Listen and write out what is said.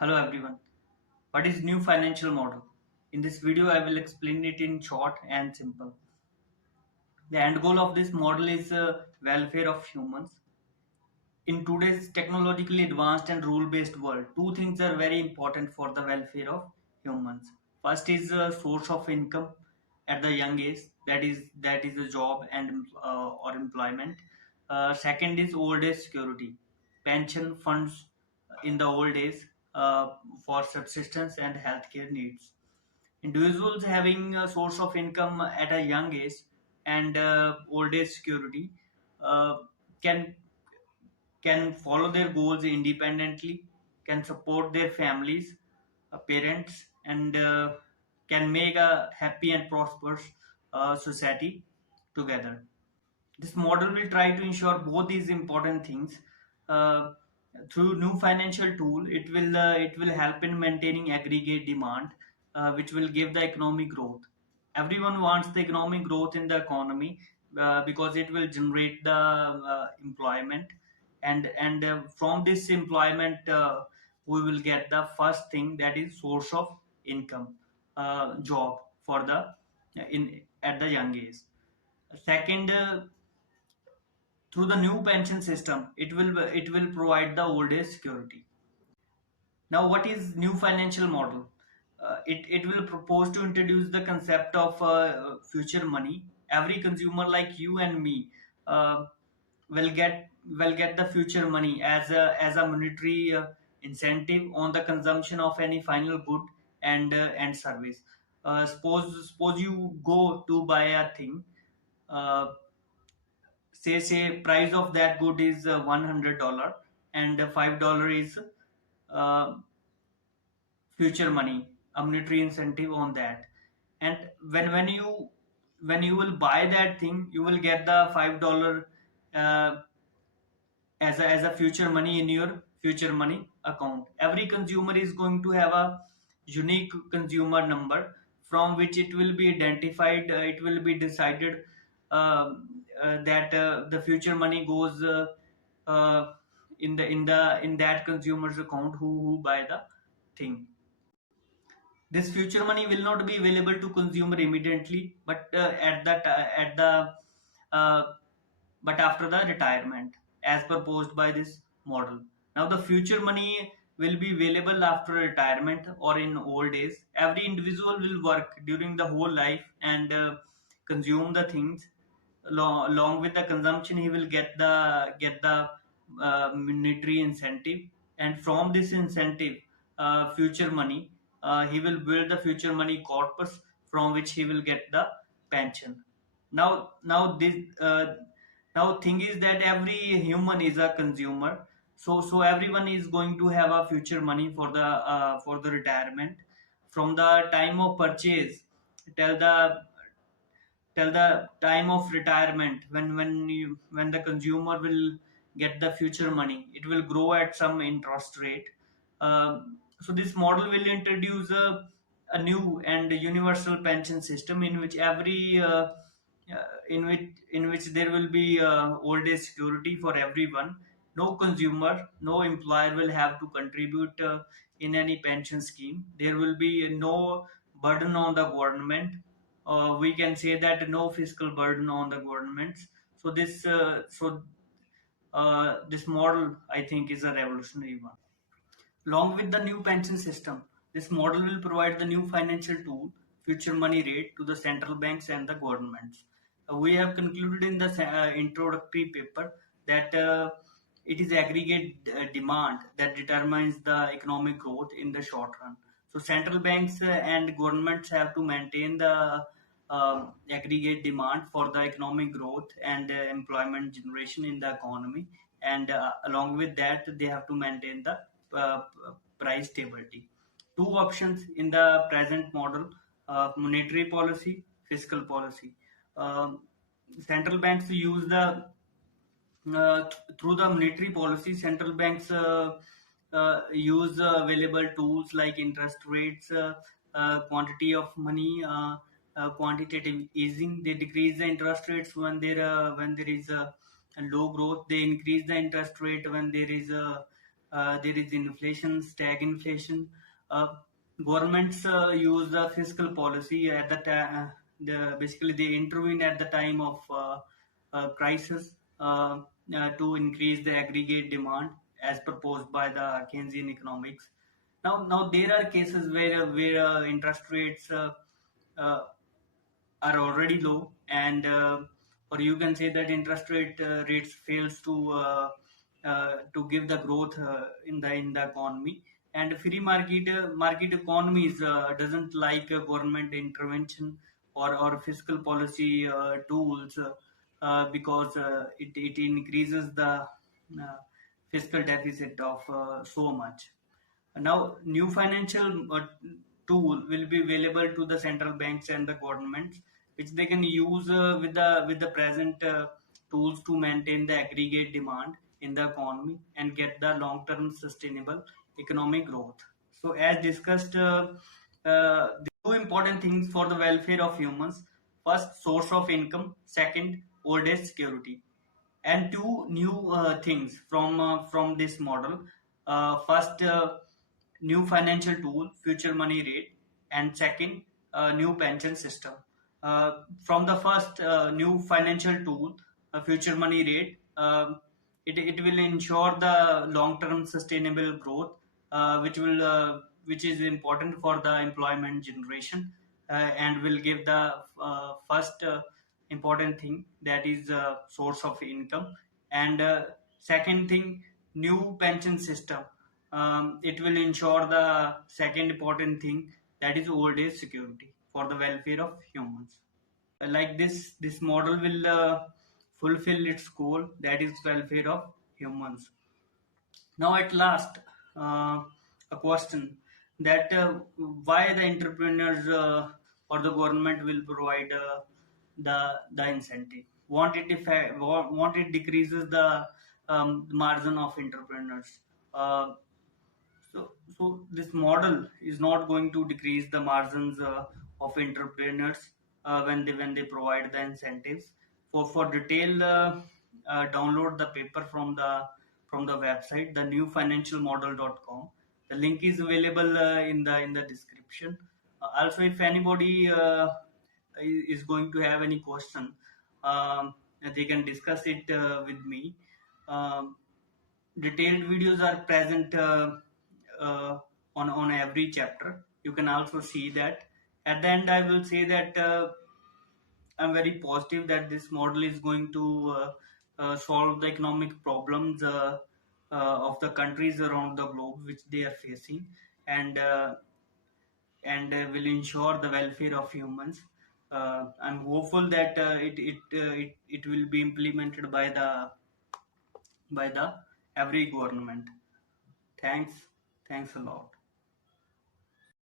Hello everyone. What is new financial model? In this video, I will explain it in short and simple. The end goal of this model is welfare of humans. In today's technologically advanced and rule-based world, two things are very important for the welfare of humans. First is a source of income at the young age, that is a job and or employment. Second is old age security, pension funds in the old days for subsistence and healthcare needs. Individuals having a source of income at a young age and old age security uh, can follow their goals independently, can support their families, parents, and can make a happy and prosperous society together. This model will try to ensure both these important things. Uh, Through new financial tool, it will help in maintaining aggregate demand, which will give the economic growth. Everyone wants the economic growth in the economy because it will generate the employment, and from this employment, we will get the first thing, that is source of income, job for the in at the young age. Second, through the new pension system, it will provide the old age security. Now, what is new financial model? It will propose to introduce the concept of future money. Every consumer like you and me uh, will get the future money as a monetary incentive on the consumption of any final good and service. Suppose you go to buy a thing. Uh, say price of that good is $100, and $5 is uh, future money, a monetary incentive on that. And when you will buy that thing, you will get the $5 uh, as a future money in your future money account. Every consumer is going to have a unique consumer number from which it will be identified. It will be decided that the future money goes uh, in that consumer's account who buy the thing. This future money will not be available to consumer immediately, but at the uh, but after the retirement, as proposed by this model. Now, the future money will be available after retirement or in old age. Every individual will work during the whole life and consume the things. Along with the consumption, he will get the monetary incentive, and from this incentive, future money, he will build the future money corpus from which he will get the pension. Now thing is that every human is a consumer, so everyone is going to have a future money for the retirement from the time of purchase till the time of retirement. When the consumer will get the future money, it will grow at some interest rate. So this model will introduce a new and universal pension system in which every in which there will be old age security for everyone. No consumer, no employer will have to contribute in any pension scheme. There will be no burden on the government. We can say that no fiscal burden on the governments. So this model, I think, is a revolutionary one. Along with the new pension system, this model will provide the new financial tool, future money rate, to the central banks and the governments. We have concluded in the introductory paper that it is aggregate demand that determines the economic growth in the short run. So central banks and governments have to maintain the aggregate demand for the economic growth and employment generation in the economy, and along with that, they have to maintain the uh, price stability. Two options in the present model: monetary policy, fiscal policy. Central banks use the through the monetary policy, central banks use available tools like interest rates, quantity of money, quantitative easing. They decrease the interest rates when there is a low growth. They increase the interest rate when there is a there is inflation, stagflation. Uh, Governments use the fiscal policy at the time. Basically, they intervene at the time of crisis to increase the aggregate demand as proposed by the Keynesian economics. Now there are cases where interest rates uh, are already low, and or you can say that interest rates fails to give the growth in the economy. And free market economies doesn't like government intervention or fiscal policy tools, because it increases the fiscal deficit of so much. Now, new financial tool will be available to the central banks and the governments, which they can use with the present tools to maintain the aggregate demand in the economy and get the long-term sustainable economic growth. So, as discussed, the two important things for the welfare of humans: first, source of income; second, old age security. And two new things from this model. First, new financial tool, future money rate, and second, new pension system. From the first new financial tool, future money rate, it will ensure the long term sustainable growth, which is important for the employment generation, and will give the first important thing, that is source of income. And second thing, new pension system. It will ensure the second important thing, that is old age security for the welfare of humans. Like this model will fulfill its goal, that is welfare of humans. Now, at last, a question, that why the entrepreneurs or the government will provide the incentive? Want it decreases the margin of entrepreneurs. Uh, so this model is not going to decrease the margins of entrepreneurs when they provide the incentives. For detailed download the paper from the website, the newfinancialmodel.com. The link is available in the description. Also, if anybody is going to have any question, they can discuss it with me. Um, Detailed videos are present on every chapter. You can also see that. At the end, I will say that I'm very positive that this model is going to solve the economic problems of the countries around the globe which they are facing, and will ensure the welfare of humans. I'm hopeful that it will be implemented by the every government. Thanks. Thanks a lot.